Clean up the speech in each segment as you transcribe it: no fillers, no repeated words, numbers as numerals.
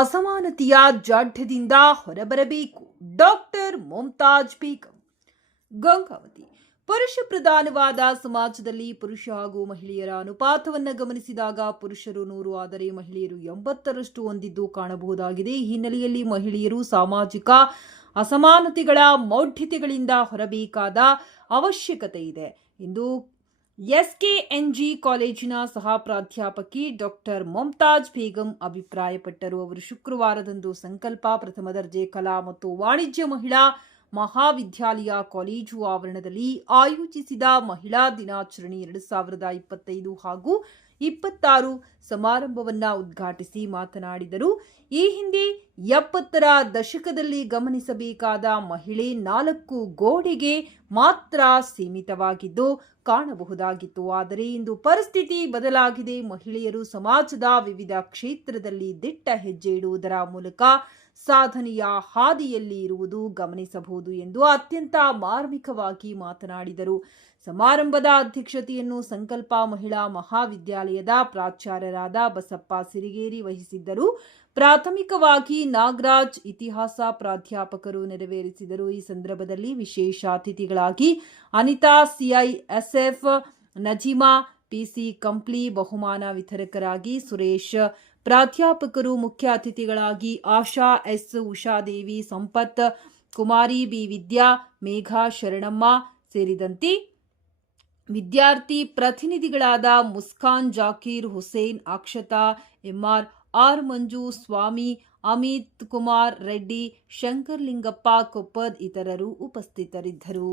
ಅಸಮಾನತೆಯ ಜಾಢ್ಯದಿಂದ ಹೊರಬರಬೇಕು. ಡಾಕ್ಟರ್ ಮುಮ್ತಾಜ್ ಬೇಗಂ. ಗಂಗಾವತಿ. ಪುರುಷ ಪ್ರಧಾನವಾದ ಸಮಾಜದಲ್ಲಿ ಪುರುಷ ಹಾಗೂ ಮಹಿಳೆಯರ ಅನುಪಾತವನ್ನು ಗಮನಿಸಿದಾಗ ಪುರುಷರು 100 ಆದರೆ ಮಹಿಳೆಯರು 80ರಷ್ಟು ಹೊಂದಿದ್ದು ಕಾಣಬಹುದಾಗಿದೆ. ಈ ಹಿನ್ನೆಲೆಯಲ್ಲಿ ಮಹಿಳೆಯರು ಸಾಮಾಜಿಕ ಅಸಮಾನತೆಗಳ ಮೌಢ್ಯತೆಗಳಿಂದ ಹೊರಬೇಕಾದ ಅವಶ್ಯಕತೆ ಇದೆ ಎಂದು ಎಸ್ಕೆಎನ್ಜಿ ಕಾಲೇಜಿನ ಸಹ ಪ್ರಾಧ್ಯಾಪಕಿ ಡಾಕ್ಟರ್ ಮುಮ್ತಾಜ್ ಬೇಗಂ ಅಭಿಪ್ರಾಯಪಟ್ಟರು. ಅವರು ಶುಕ್ರವಾರದಂದು ಸಂಕಲ್ಪ ಪ್ರಥಮ ದರ್ಜೆ ಕಲಾ ಮತ್ತು ವಾಣಿಜ್ಯ ಮಹಿಳಾ ಮಹಾವಿದ್ಯಾಲಯ ಕಾಲೇಜು ಆವರಣದಲ್ಲಿ ಆಯೋಜಿಸಿದ ಮಹಿಳಾ ದಿನಾಚರಣೆ 2025 ಹಾಗೂ 26 ಸಮಾರಂಭವನ್ನು ಉದ್ಘಾಟಿಸಿ ಮಾತನಾಡಿದರು. ಈ ಹಿಂದೆ 70ರ ದಶಕದಲ್ಲಿ ಗಮನಿಸಬೇಕಾದ ಮಹಿಳೆ 4 ಗೋಡೆಗೆ ಮಾತ್ರ ಸೀಮಿತವಾಗಿದ್ದು ಕಾಣಬಹುದಾಗಿತ್ತು. ಆದರೆ ಇಂದು ಪರಿಸ್ಥಿತಿ ಬದಲಾಗಿದೆ. ಮಹಿಳೆಯರು ಸಮಾಜದ ವಿವಿಧ ಕ್ಷೇತ್ರದಲ್ಲಿ ದಿಟ್ಟ ಹೆಜ್ಜೆ ಇಡುವುದರ ಮೂಲಕ ಸಾಧನೆಯ ಹಾದಿಯಲ್ಲಿ ಇರುವುದು ಗಮನಿಸಬಹುದು ಎಂದು ಅತ್ಯಂತ ಮಾರ್ಮಿಕವಾಗಿ ಮಾತನಾಡಿದರು. ಸಮಾರಂಭದ ಅಧ್ಯಕ್ಷತೆಯನ್ನು ಸಂಕಲ್ಪ ಮಹಿಳಾ ಮಹಾವಿದ್ಯಾಲಯದ ಪ್ರಾಚಾರ್ಯರಾದ ಬಸಪ್ಪ ಸಿರಿಗೇರಿ ವಹಿಸಿದ್ದರು. ಪ್ರಾಥಮಿಕವಾಗಿ ನಾಗರಾಜ್ ಇತಿಹಾಸ ಪ್ರಾಧ್ಯಾಪಕರು ನೆರವೇರಿಸಿದರು. ಈ ಸಂದರ್ಭದಲ್ಲಿ ವಿಶೇಷ ಅತಿಥಿಗಳಾಗಿ ಅನಿತಾ ಸಿಐಎಸ್ಎಫ್, ನಜಿಮಾ ಪಿಸಿ ಕಂಪ್ಲಿ, ಬಹುಮಾನ ವಿತರಕರಾಗಿ ಸುರೇಶ್, ಪ್ರಾಧ್ಯಾಪಕರು ಮುಖ್ಯ ಅತಿಥಿಗಳಾಗಿ ಆಶಾ ಎಸ್, ಉಷಾದೇವಿ, ಸಂಪತ್, ಕುಮಾರಿ ಬಿ, ವಿದ್ಯಾ, ಮೇಘಾ, ಶರಣಮ್ಮ ಸೇರಿದಂತೆ ವಿದ್ಯಾರ್ಥಿ ಪ್ರತಿನಿಧಿಗಳಾದ ಮುಸ್ಕಾನ್, ಜಾಕೀರ್ ಹುಸೇನ್, ಅಕ್ಷತಾ, ಎಂಆರ್, ಆರ್ ಮಂಜು, ಸ್ವಾಮಿ, ಅಮಿತ್ ಕುಮಾರ್ ರೆಡ್ಡಿ, ಶಂಕರ್ಲಿಂಗಪ್ಪ ಕೊಪ್ಪದ್ ಇತರರು ಉಪಸ್ಥಿತರಿದ್ದರು.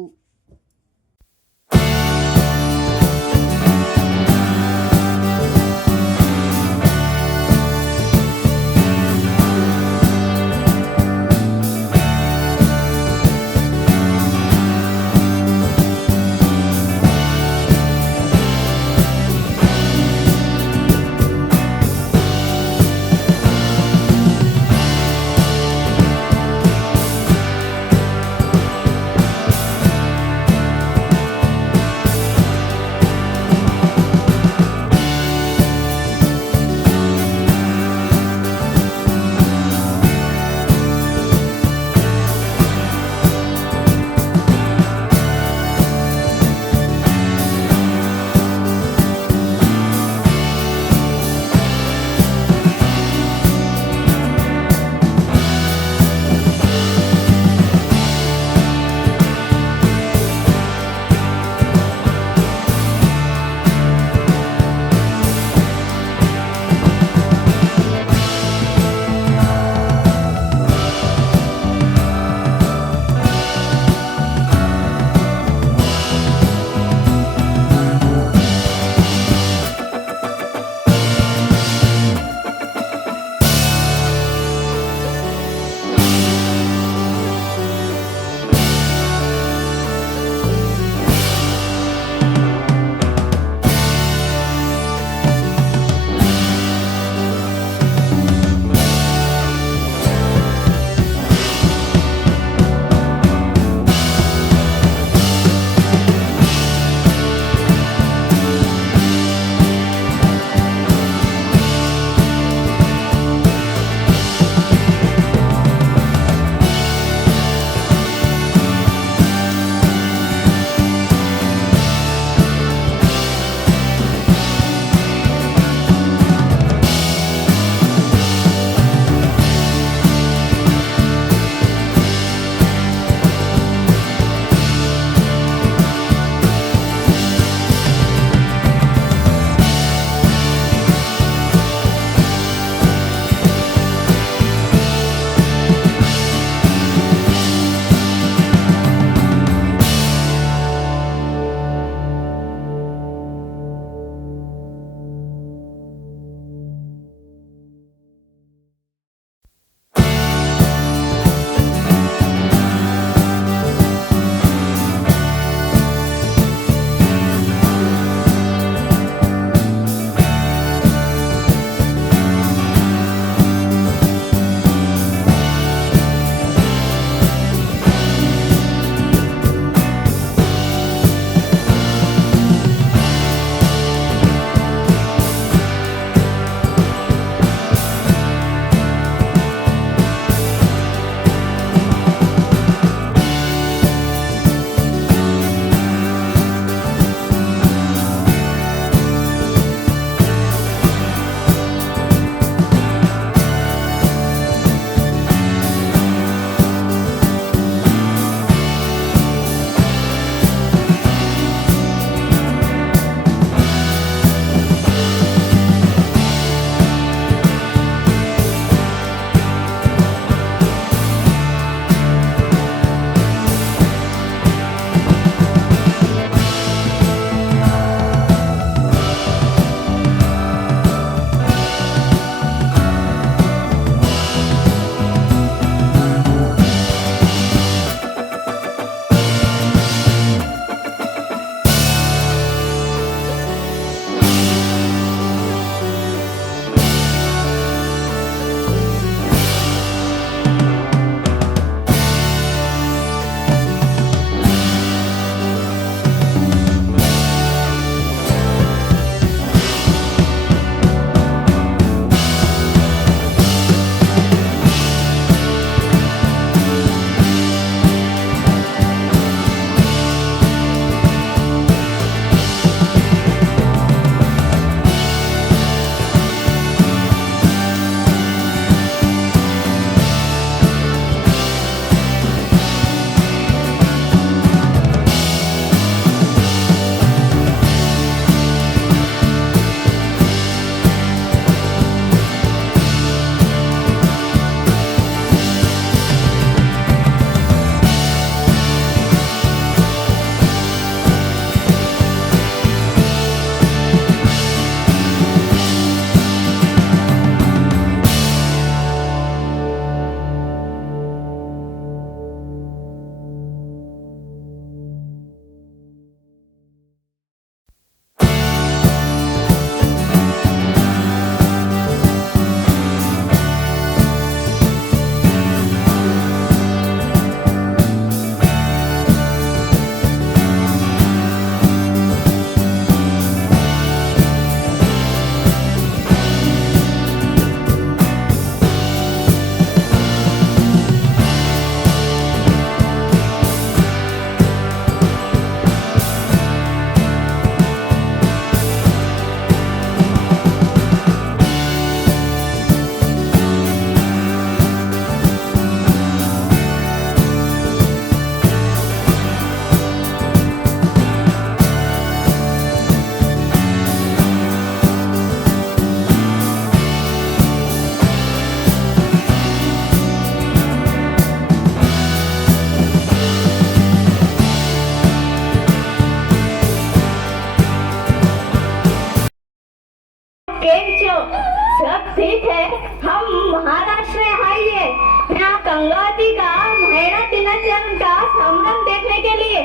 देखने के लिए।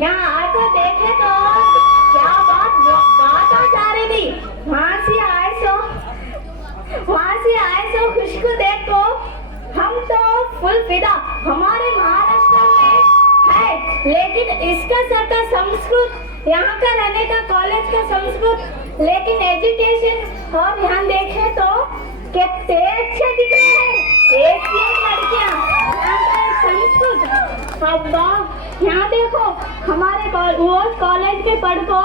यहाँ आकर देखे तो क्या बात जा रही थी। वहाँ से आए सो खुशबू देखो हम तो फुल फिदा। हमारे महाराष्ट्र में है, लेकिन इसका सबका संस्कृत, यहाँ का रहने का कॉलेज का संस्कृत, लेकिन एजुकेशन और यहाँ देखे तो कितने अच्छे दिख रहे हैं। एक लड़कियाँ, यहाँ का संस्कृत। अब यहाँ देखो हमारे कॉलेज के पढ़ो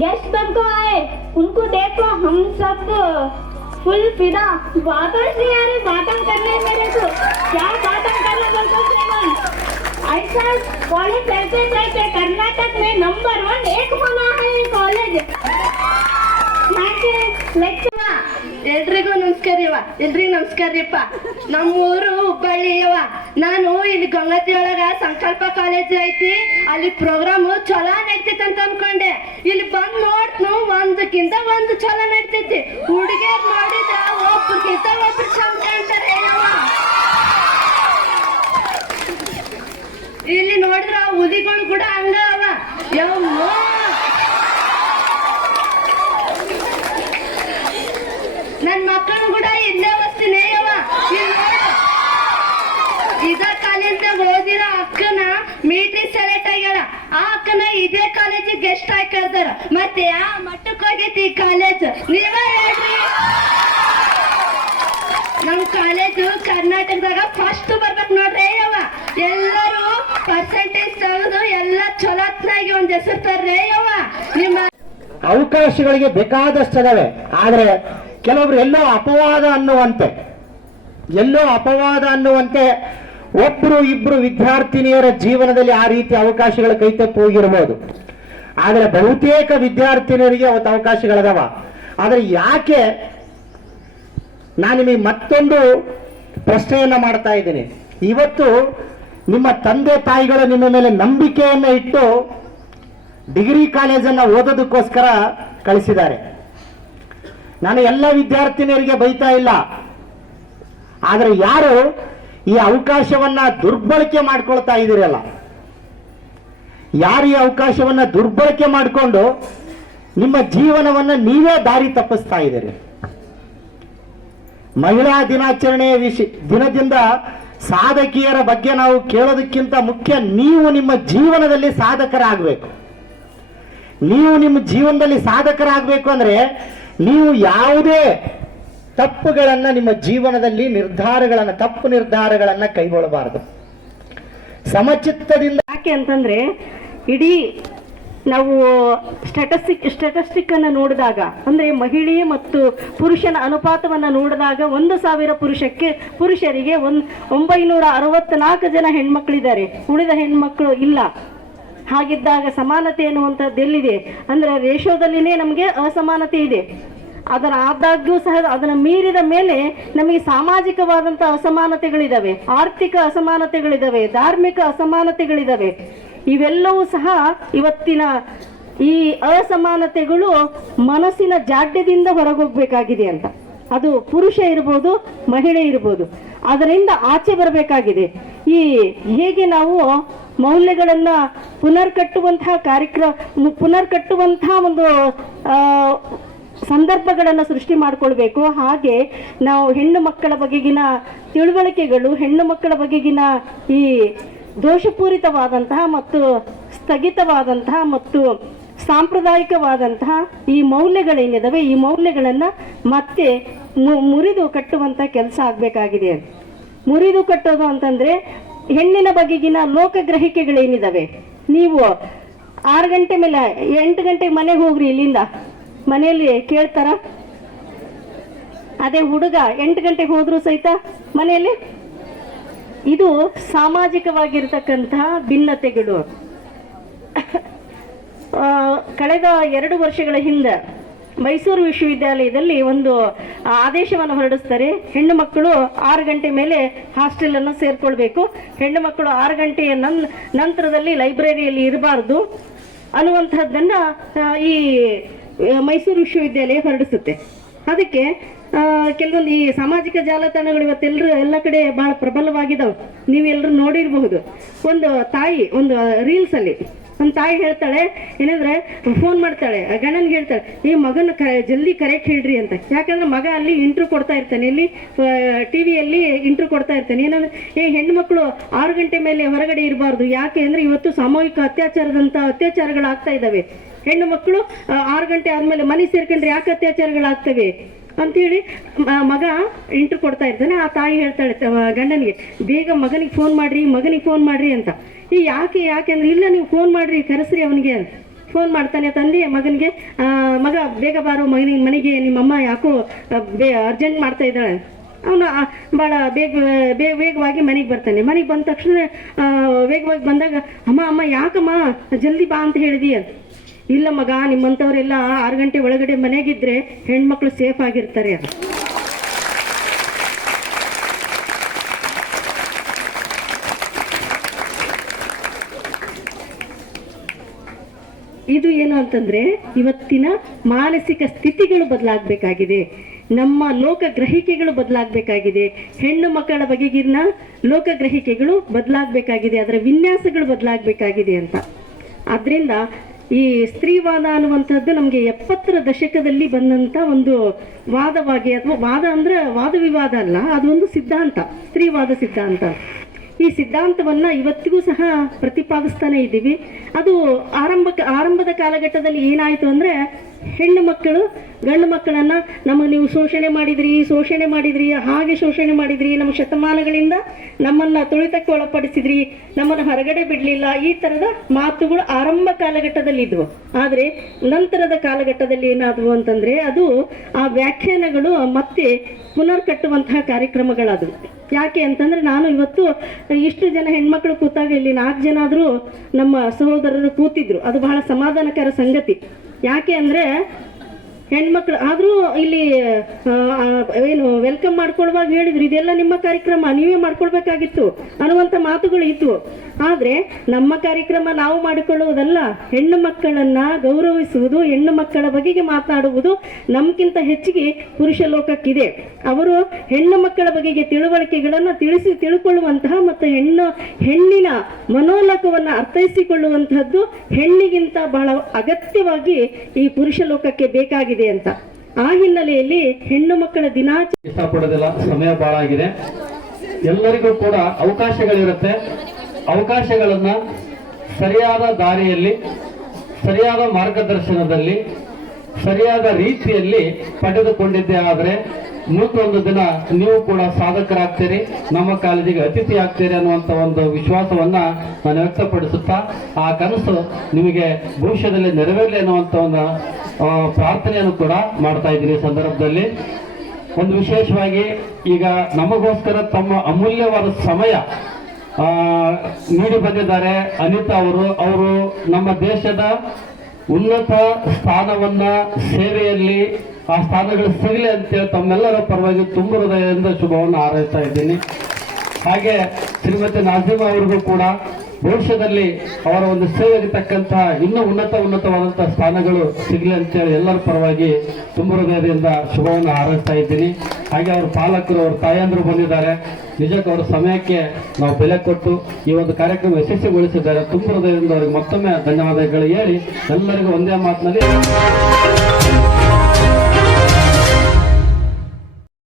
गेस्ट बनकर आए, उनको देखो हम सब फुल फिदा। बातों नहीं आ रही, बातों करने मेरे को क्या बातों करना बोलते केवल ऐसा कॉलेज चलते कर्नाटक में नंबर 1 एक बना है कॉलेज। ಎಲ್ರಿಗೂ ನಮಸ್ಕಾರಪ್ಪ. ನಮ್ಮೂರು ಹುಬ್ಬಳ್ಳಿಯವ. ನಾನು ಇಲ್ಲಿ ಗಂಗತಿ ಒಳಗ ಸಂಕಲ್ಪ ಕಾಲೇಜ್ ಐತಿ, ಅಲ್ಲಿ ಪ್ರೋಗ್ರಾಮ್ ಚಲೋ ನಡೀತೈತಿ ಅಂತ ಅನ್ಕೊಂಡೆ. ಇಲ್ಲಿ ಬಂದ್ ನೋಡ್ತು ಒಂದಕ್ಕಿಂತ ಒಂದು ಚಲೋ ನಡೀತೈತಿ. ಹುಡುಗಿಯರ್ ನೋಡಿದ ಒಬ್ರಿಗಿಂತ ಒಬ್ರು ಚಂದ ಕಾಣ್ತಾರೆ. ಇಲ್ಲಿ ನೋಡಿದ್ರ ಹುಲಿಗಳು ಕೂಡ ಹಂಗ ಅವ. ನನ್ ಮಕ್ಕಳು ಕೂಡ ಇಲ್ಲೇ ಓದ್ತೀನಿ ಅವ. ಇದ ಕಾಲೇಜ್ನಾಗ ಓದಿರೋ ಅಕ್ಕನ ಮಿಲಿಟರಿ ಸೆಲೆಕ್ಟ್ ಆಗ್ಯಾಳ. ಆ ಅಕ್ಕನ ಇದೇ ಕಾಲೇಜಿಗೆ ಗೆಸ್ಟ್ ಆಗಿ ಕರ್ದಾರ. ಮತ್ತೆ ಆ ಮಟ್ಟಕ್ಕೆ ಹೋಗೈತಿ ಈ ಕಾಲೇಜ್ ನೀವೇ ಹೇಳ್ರಿ. ನಮ್ ಕಾಲೇಜು ಕರ್ನಾಟಕದಾಗ ಫಸ್ಟ್ ಬರ್ಬೇಕು ನೋಡ್ರಿ ಅವ. ಎಲ್ಲರೂ ಪರ್ಸೆಂಟೇಜ್ ತೆಗೆದು ಎಲ್ಲ ಚೊಲೋತ್ನಾಗಿ ಒಂದ್ ಹೆಸರು ತರ್ರಿ ಅವ. ನಿಮ್ಮ ಅವಕಾಶಗಳಿಗೆ ಬೇಕಾದಷ್ಟು ಅದಾವೆ. ಆದ್ರೆ ಕೆಲವೊಬ್ರು ಎಲ್ಲೋ ಅಪವಾದ ಅನ್ನುವಂತೆ ಒಬ್ರು ಇಬ್ರು ವಿದ್ಯಾರ್ಥಿನಿಯರ ಜೀವನದಲ್ಲಿ ಆ ರೀತಿ ಅವಕಾಶಗಳು ಕೈತಪ್ಪಿ ಹೋಗಿರ್ಬೋದು. ಆದ್ರೆ ಬಹುತೇಕ ವಿದ್ಯಾರ್ಥಿನಿಯರಿಗೆ ಅವತ್ತು ಅವಕಾಶಗಳದಾವ. ಆದ್ರೆ ಯಾಕೆ ನಾನು ನಿಮಗೆ ಮತ್ತೊಂದು ಪ್ರಶ್ನೆಯನ್ನ ಮಾಡ್ತಾ ಇದ್ದೀನಿ. ಇವತ್ತು ನಿಮ್ಮ ತಂದೆ ತಾಯಿಗಳು ನಿಮ್ಮ ಮೇಲೆ ನಂಬಿಕೆಯನ್ನ ಇಟ್ಟು ಡಿಗ್ರಿ ಕಾಲೇಜನ್ನ ಓದೋದಕ್ಕೋಸ್ಕರ ಕಳಿಸಿದ್ದಾರೆ. ನಾನು ಎಲ್ಲ ವಿದ್ಯಾರ್ಥಿನಿಯರಿಗೆ ಬೈತಾ ಇಲ್ಲ. ಆದ್ರೆ ಯಾರು ಈ ಅವಕಾಶವನ್ನ ದುರ್ಬಳಕೆ ಮಾಡ್ಕೊಳ್ತಾ ಇದ್ದೀರಲ್ಲ, ಯಾರು ಈ ಅವಕಾಶವನ್ನ ದುರ್ಬಳಕೆ ಮಾಡಿಕೊಂಡು ನಿಮ್ಮ ಜೀವನವನ್ನ ನೀವೇ ದಾರಿ ತಪ್ಪಿಸ್ತಾ ಇದ್ದೀರಿ. ಮಹಿಳಾ ದಿನಾಚರಣೆಯ ದಿನದಿಂದ ಸಾಧಕಿಯರ ಬಗ್ಗೆ ನಾವು ಕೇಳೋದಕ್ಕಿಂತ ಮುಖ್ಯ ನೀವು ನಿಮ್ಮ ಜೀವನದಲ್ಲಿ ಸಾಧಕರಾಗಬೇಕು. ನೀವು ನಿಮ್ಮ ಜೀವನದಲ್ಲಿ ಸಾಧಕರಾಗಬೇಕು ಅಂದ್ರೆ ನೀವು ಯಾವುದೇ ತಪ್ಪುಗಳನ್ನ ನಿಮ್ಮ ಜೀವನದಲ್ಲಿ ತಪ್ಪು ನಿರ್ಧಾರಗಳನ್ನ ಕೈಗೊಳ್ಳಬಾರದು. ಸಮಚಿತ್ತದಿಂದ. ಯಾಕೆ ಅಂತಂದ್ರೆ ಇಡೀ ನಾವು ಸ್ಟ್ಯಾಟಿಸ್ಟಿಕ್ ಅನ್ನ ನೋಡಿದಾಗ, ಅಂದ್ರೆ ಮಹಿಳೆ ಮತ್ತು ಪುರುಷನ ಅನುಪಾತವನ್ನ ನೋಡಿದಾಗ 1000 ಪುರುಷರಿಗೆ 964 ಜನ ಹೆಣ್ಮಕ್ಳಿದ್ದಾರೆ, ಉಳಿದ ಹೆಣ್ಮಕ್ಳು ಇಲ್ಲ. ಹಾಗಿದ್ದಾಗ ಸಮಾನತೆ ಎನ್ನುವಂಥದ್ದು ಎಲ್ಲಿದೆ ಅಂದ್ರೆ ರೇಷೋದಲ್ಲಿನೇ ನಮಗೆ ಅಸಮಾನತೆ ಇದೆ. ಆದಾಗ್ಯೂ ಸಹ ಅದನ್ನು ಮೀರಿದ ಮೇಲೆ ನಮಗೆ ಸಾಮಾಜಿಕವಾದಂತಹ ಅಸಮಾನತೆಗಳಿದಾವೆ, ಆರ್ಥಿಕ ಅಸಮಾನತೆಗಳಿದಾವೆ, ಧಾರ್ಮಿಕ ಅಸಮಾನತೆಗಳಿದಾವೆ. ಇವೆಲ್ಲವೂ ಸಹ ಇವತ್ತಿನ ಈ ಅಸಮಾನತೆಗಳು ಮನಸ್ಸಿನ ಜಾಡ್ಯದಿಂದ ಹೊರಗೋಗ್ಬೇಕಾಗಿದೆ ಅಂತ. ಅದು ಪುರುಷ ಇರ್ಬೋದು, ಮಹಿಳೆ ಇರ್ಬೋದು, ಅದರಿಂದ ಆಚೆ ಬರಬೇಕಾಗಿದೆ. ಹೇಗೆ ನಾವು ಮೌಲ್ಯಗಳನ್ನ ಪುನರ್ಕಟ್ಟುವಂತಹ ಒಂದು ಸಂದರ್ಭಗಳನ್ನು ಸೃಷ್ಟಿ ಮಾಡಿಕೊಳ್ಬೇಕು. ಹಾಗೆ ನಾವು ಹೆಣ್ಣು ಮಕ್ಕಳ ಬಗೆಗಿನ ತಿಳುವಳಿಕೆಗಳು, ಹೆಣ್ಣು ಮಕ್ಕಳ ಬಗೆಗಿನ ಈ ದೋಷಪೂರಿತವಾದಂತಹ ಮತ್ತು ಸ್ಥಗಿತವಾದಂತಹ ಮತ್ತು ಸಾಂಪ್ರದಾಯಿಕವಾದಂತಹ ಈ ಮೌಲ್ಯಗಳೇನಿದಾವೆ, ಈ ಮೌಲ್ಯಗಳನ್ನು ಮತ್ತೆ ಮುರಿದು ಕಟ್ಟುವಂಥ ಕೆಲಸ ಆಗಬೇಕಾಗಿದೆ. ಮುರಿದು ಕಟ್ಟೋದು ಅಂತಂದರೆ ಹೆಣ್ಣಿನ ಬಗೆಗಿನ ಲೋಕಗ್ರಹಿಕೆಗಳೇನಿದಾವೆ, ನೀವು 6 ಗಂಟೆ ಮೇಲೆ 8 ಗಂಟೆಗೆ ಮನೆಗೆ ಹೋಗ್ರಿ, ಇಲ್ಲಿಂದ ಮನೆಯಲ್ಲಿ ಕೇಳ್ತಾರ? ಅದೇ ಹುಡುಗ 8 ಗಂಟೆಗೆ ಹೋದ್ರೂ ಸಹಿತ ಮನೆಯಲ್ಲಿ. ಇದು ಸಾಮಾಜಿಕವಾಗಿರ್ತಕ್ಕಂತಹ ಭಿನ್ನತೆಗಳು. ಕಳೆದ 2 ವರ್ಷಗಳ ಹಿಂದೆ ಮೈಸೂರು ವಿಶ್ವವಿದ್ಯಾಲಯದಲ್ಲಿ ಒಂದು ಆದೇಶವನ್ನು ಹೊರಡಿಸ್ತಾರೆ. ಹೆಣ್ಣು ಮಕ್ಕಳು 6 ಗಂಟೆ ಮೇಲೆ ಹಾಸ್ಟೆಲನ್ನು ಸೇರ್ಕೊಳ್ಬೇಕು, ಹೆಣ್ಣು ಮಕ್ಕಳು 6 ಗಂಟೆಯ ನಂತರದಲ್ಲಿ ಲೈಬ್ರರಿಯಲ್ಲಿ ಇರಬಾರ್ದು ಅನ್ನುವಂಥದ್ದನ್ನು ಈ ಮೈಸೂರು ವಿಶ್ವವಿದ್ಯಾಲಯ ಹೊರಡಿಸುತ್ತೆ. ಅದಕ್ಕೆ ಕೆಲವೊಂದು ಈ ಸಾಮಾಜಿಕ ಜಾಲತಾಣಗಳು ಇವತ್ತೆಲ್ಲರೂ ಎಲ್ಲ ಕಡೆ ಭಾಳ ಪ್ರಬಲವಾಗಿದ್ದಾವೆ. ನೀವೆಲ್ಲರೂ ನೋಡಿರಬಹುದು. ಒಂದು ತಾಯಿ ಒಂದು ರೀಲ್ಸಲ್ಲಿ ಒಂದು ತಾಯಿ ಹೇಳ್ತಾಳೆ ಏನಂದ್ರೆ, ಫೋನ್ ಮಾಡ್ತಾಳೆ ಗಂಡನಿಗೆ, ಹೇಳ್ತಾಳೆ ಈ ಮಗನ ಜಲ್ದಿ ಕರೆಕ್ಟ್ ಹೇಳ್ರಿ ಅಂತ. ಯಾಕಂದ್ರೆ ಮಗ ಅಲ್ಲಿ ಇಂಟ್ರ್ಯೂ ಕೊಡ್ತಾ ಇರ್ತಾನೆ, ಇಲ್ಲಿ ಟಿವಿಯಲ್ಲಿ ಇಂಟ್ರ್ಯೂ ಕೊಡ್ತಾ ಇರ್ತಾನೆ. ಏನಂದ್ರೆ, ಹೆಣ್ಣು ಮಕ್ಕಳು 6 ಗಂಟೆ ಮೇಲೆ ಹೊರಗಡೆ ಇರಬಾರ್ದು. ಯಾಕೆ ಅಂದ್ರೆ ಇವತ್ತು ಸಾಮೂಹಿಕ ಅತ್ಯಾಚಾರಗಳಾಗ್ತಾ ಇದ್ದಾವೆ. ಹೆಣ್ಣು ಮಕ್ಕಳು 6 ಗಂಟೆ ಆದ್ಮೇಲೆ ಮನೆ ಸೇರ್ಕೊಂಡ್ರೆ ಯಾಕೆ ಅತ್ಯಾಚಾರಗಳಾಗ್ತವೆ ಅಂತೇಳಿ ಮಗ ಇಂಟ್ರ್ಯೂ ಕೊಡ್ತಾ ಇರ್ತಾನೆ. ಆ ತಾಯಿ ಹೇಳ್ತಾಳೆ ಗಂಡನಿಗೆ, ಬೇಗ ಮಗನಿಗೆ ಫೋನ್ ಮಾಡ್ರಿ ಅಂತ. ಯಾಕೆ ಅಂದ್ರೆ, ಇಲ್ಲ ನೀವು ಫೋನ್ ಮಾಡ್ರಿ, ಕರೆಸ್ರಿ ಅವನಿಗೆ ಅಂತ. ಫೋನ್ ಮಾಡ್ತಾನೆ ತಂದೆ ಮಗನಿಗೆ, ಮಗ ಬೇಗ ಬಾರೋ ಮನೆಗೆ, ನಿಮ್ಮಮ್ಮ ಯಾಕೋ ಅರ್ಜೆಂಟ್ ಮಾಡ್ತಾ ಇದ್ದಾಳೆ. ಅವನು ಭಾಳ ವೇಗವಾಗಿ ಮನೆಗೆ ಬರ್ತಾನೆ. ಮನೆಗೆ ಬಂದ ತಕ್ಷಣ ವೇಗವಾಗಿ ಬಂದಾಗ, ಅಮ್ಮ ಯಾಕಮ್ಮ ಜಲ್ದಿ ಬಾ ಅಂತ ಹೇಳಿದಿ ಅಂತ. ಇಲ್ಲ ಮಗ, ನಿಮ್ಮಂಥವರೆಲ್ಲ 6 ಗಂಟೆ ಒಳಗಡೆ ಮನೆಗಿದ್ರೆ ಹೆಣ್ಮಕ್ಳು ಸೇಫ್ ಆಗಿರ್ತಾರೆ ಅಂತ. ಇದು ಏನು ಅಂತಂದ್ರೆ, ಇವತ್ತಿನ ಮಾನಸಿಕ ಸ್ಥಿತಿಗಳು ಬದಲಾಗಬೇಕಾಗಿದೆ, ನಮ್ಮ ಲೋಕ ಗ್ರಹಿಕೆಗಳು ಬದಲಾಗಬೇಕಾಗಿದೆ, ಹೆಣ್ಣು ಮಕ್ಕಳ ಬಗೆಗಿನ ಲೋಕ ಗ್ರಹಿಕೆಗಳು ಬದಲಾಗಬೇಕಾಗಿದೆ, ಅದರ ವಿನ್ಯಾಸಗಳು ಬದಲಾಗಬೇಕಾಗಿದೆ ಅಂತ. ಆದ್ರಿಂದ ಈ ಸ್ತ್ರೀವಾದ ಅನ್ನುವಂಥದ್ದು ನಮಗೆ 70ರ ದಶಕದಲ್ಲಿ ಬಂದಂಥ ಒಂದು ವಾದವಾಗಿ, ಅಥವಾ ವಾದ ಅಂದ್ರೆ ವಾದ ವಿವಾದ ಅಲ್ಲ, ಅದೊಂದು ಸಿದ್ಧಾಂತ, ಸ್ತ್ರೀವಾದ ಸಿದ್ಧಾಂತ. ಈ ಸಿದ್ಧಾಂತವನ್ನು ಇವತ್ತಿಗೂ ಸಹ ಪ್ರತಿಪಾದಿಸ್ತಾನೆ ಇದ್ದೀವಿ. ಅದು ಆರಂಭದ ಕಾಲಘಟ್ಟದಲ್ಲಿ ಏನಾಯಿತು ಅಂದರೆ, ಹೆಣ್ಣು ಮಕ್ಕಳು ಗಂಡು ಮಕ್ಕಳನ್ನು ನೀವು ಶೋಷಣೆ ಮಾಡಿದ್ರಿ, ಹಾಗೆ ಶೋಷಣೆ ಮಾಡಿದ್ರಿ, ನಮ್ಮ ಶತಮಾನಗಳಿಂದ ನಮ್ಮನ್ನು ತುಳಿತಕ್ಕೆ ಒಳಪಡಿಸಿದ್ರಿ, ನಮ್ಮನ್ನು ಹೊರಗಡೆ ಬಿಡಲಿಲ್ಲ, ಈ ಥರದ ಮಾತುಗಳು ಆರಂಭ ಕಾಲಘಟ್ಟದಲ್ಲಿ ಇದ್ವು. ಆದರೆ ನಂತರದ ಕಾಲಘಟ್ಟದಲ್ಲಿ ಏನಾದವು ಅಂತಂದರೆ, ಅದು ಆ ವ್ಯಾಖ್ಯಾನಗಳು ಮತ್ತೆ ಪುನರ್ ಕಟ್ಟುವಂತಹ ಕಾರ್ಯಕ್ರಮಗಳಾದವು. ಯಾಕೆ ಅಂತಂದರೆ, ನಾನು ಇವತ್ತು ಇಷ್ಟು ಜನ ಹೆಣ್ಮಕ್ಳು ಕೂತಾಗ ಇಲ್ಲಿ 4 ಜನ ಆದರೂ ನಮ್ಮ ಸಹೋದರರು ಕೂತಿದ್ರು. ಅದು ಬಹಳ ಸಮಾಧಾನಕರ ಸಂಗತಿ. ಯಾಕೆ ಅಂದರೆ, ಹೆಣ್ಮಕ್ಳು ಆದರೂ ಇಲ್ಲಿ ಏನು ವೆಲ್ಕಮ್ ಮಾಡ್ಕೊಳ್ಳುವಾಗ ಹೇಳಿದ್ರು, ಇದೆಲ್ಲ ನಿಮ್ಮ ಕಾರ್ಯಕ್ರಮ, ನೀವೇ ಮಾಡ್ಕೊಳ್ಬೇಕಾಗಿತ್ತು ಅನ್ನುವಂಥ ಮಾತುಗಳು ಇದ್ವು. ಆದರೆ ನಮ್ಮ ಕಾರ್ಯಕ್ರಮ ನಾವು ಮಾಡಿಕೊಳ್ಳುವುದಲ್ಲ, ಹೆಣ್ಣು ಮಕ್ಕಳನ್ನು ಗೌರವಿಸುವುದು, ಹೆಣ್ಣು ಮಕ್ಕಳ ಬಗೆಗೆ ಮಾತನಾಡುವುದು ನಮ್ಗಿಂತ ಹೆಚ್ಚಿಗೆ ಪುರುಷ ಲೋಕಕ್ಕಿದೆ. ಅವರು ಹೆಣ್ಣು ಮಕ್ಕಳ ಬಗೆಗೆ ತಿಳುವಳಿಕೆಗಳನ್ನು ತಿಳ್ಕೊಳ್ಳುವಂತಹ ಮತ್ತು ಹೆಣ್ಣಿನ ಮನೋಲೋಕವನ್ನು ಅರ್ಥೈಸಿಕೊಳ್ಳುವಂತಹದ್ದು ಹೆಣ್ಣಿಗಿಂತ ಬಹಳ ಅಗತ್ಯವಾಗಿ ಈ ಪುರುಷ ಲೋಕಕ್ಕೆ ಬೇಕಾಗಿದೆ ಅಂತ. ಆ ಹಿನ್ನೆಲೆಯಲ್ಲಿ ಹೆಣ್ಣು ಮಕ್ಕಳ ದಿನಾಚರಣೆ ಇಷ್ಟಪಡೋದಿಲ್ಲ, ಸಮಯ ಬಹಳ ಆಗಿದೆ. ಎಲ್ಲರಿಗೂ ಕೂಡ ಅವಕಾಶಗಳಿರುತ್ತೆ. ಅವಕಾಶಗಳನ್ನ ಸರಿಯಾದ ದಾರಿಯಲ್ಲಿ, ಸರಿಯಾದ ಮಾರ್ಗದರ್ಶನದಲ್ಲಿ, ಸರಿಯಾದ ರೀತಿಯಲ್ಲಿ ಪಡೆದುಕೊಂಡಿದ್ದೇ ಆದರೆ ಮುಂದೊಂದು ದಿನ ನೀವು ಕೂಡ ಸಾಧಕರಾಗ್ತೀರಿ, ನಮ್ಮ ಕಾಲೇಜಿಗೆ ಅತಿಥಿ ಆಗ್ತೀರಿ ಅನ್ನುವಂಥ ಒಂದು ವಿಶ್ವಾಸವನ್ನ ನಾನು ವ್ಯಕ್ತಪಡಿಸುತ್ತಾ, ಆ ಕನಸು ನಿಮಗೆ ಭವಿಷ್ಯದಲ್ಲಿ ನೆರವೇರಲಿ ಅನ್ನುವಂಥ ಒಂದು ಪ್ರಾರ್ಥನೆಯನ್ನು ಕೂಡ ಮಾಡ್ತಾ ಇದ್ದೀನಿ. ಈ ಸಂದರ್ಭದಲ್ಲಿ ಒಂದು ವಿಶೇಷವಾಗಿ ಈಗ ನಮಗೋಸ್ಕರ ತಮ್ಮ ಅಮೂಲ್ಯವಾದ ಸಮಯ ನೀಡಿ ಬಂದಿದ್ದಾರೆ ಅನಿತಾ ಅವರು ನಮ್ಮ ದೇಶದ ಉನ್ನತ ಸ್ಥಾನವನ್ನ ಸೇವೆಯಲ್ಲಿ ಆ ಸ್ಥಾನಗಳು ಸಿಗಲಿ ಅಂತೇಳಿ ತಮ್ಮೆಲ್ಲರ ಪರವಾಗಿ ತುಂಬ ಹೃದಯದಿಂದ ಶುಭವನ್ನು ಹಾರೈಸ್ತಾ ಇದ್ದೀನಿ. ಹಾಗೆ ಶ್ರೀಮತಿ ನಾಜಿಮಾ ಅವರಿಗೂ ಕೂಡ ಭವಿಷ್ಯದಲ್ಲಿ ಅವರ ಒಂದು ಸೇವೆಗೆ ತಕ್ಕಂತಹ ಇನ್ನೂ ಉನ್ನತವಾದಂತಹ ಸ್ಥಾನಗಳು ಸಿಗಲಿ ಅಂತೇಳಿ ಎಲ್ಲರ ಪರವಾಗಿ ತುಂಬ ಹೃದಯದಿಂದ ಶುಭವನ್ನು ಹಾರೈಸ್ತಾ ಇದ್ದೀನಿ. ಹಾಗೆ ಅವ್ರ ಪಾಲಕರು, ಅವ್ರ ತಾಯಂದ್ರು ಬಂದಿದ್ದಾರೆ. ನಿಜಕ್ಕೂ ಅವರ ಸಮಯಕ್ಕೆ ನಾವು ಬೆಲೆ ಕೊಟ್ಟು ಈ ಒಂದು ಕಾರ್ಯಕ್ರಮ ಯಶಸ್ವಿಗೊಳಿಸಿದ್ದಾರೆ. ತುಂಬ ಹೃದಯದಿಂದ ಅವರಿಗೆ ಮತ್ತೊಮ್ಮೆ ಧನ್ಯವಾದಗಳು ಹೇಳಿ ಎಲ್ಲರಿಗೂ ಒಂದೇ ಮಾತಿನಲ್ಲಿ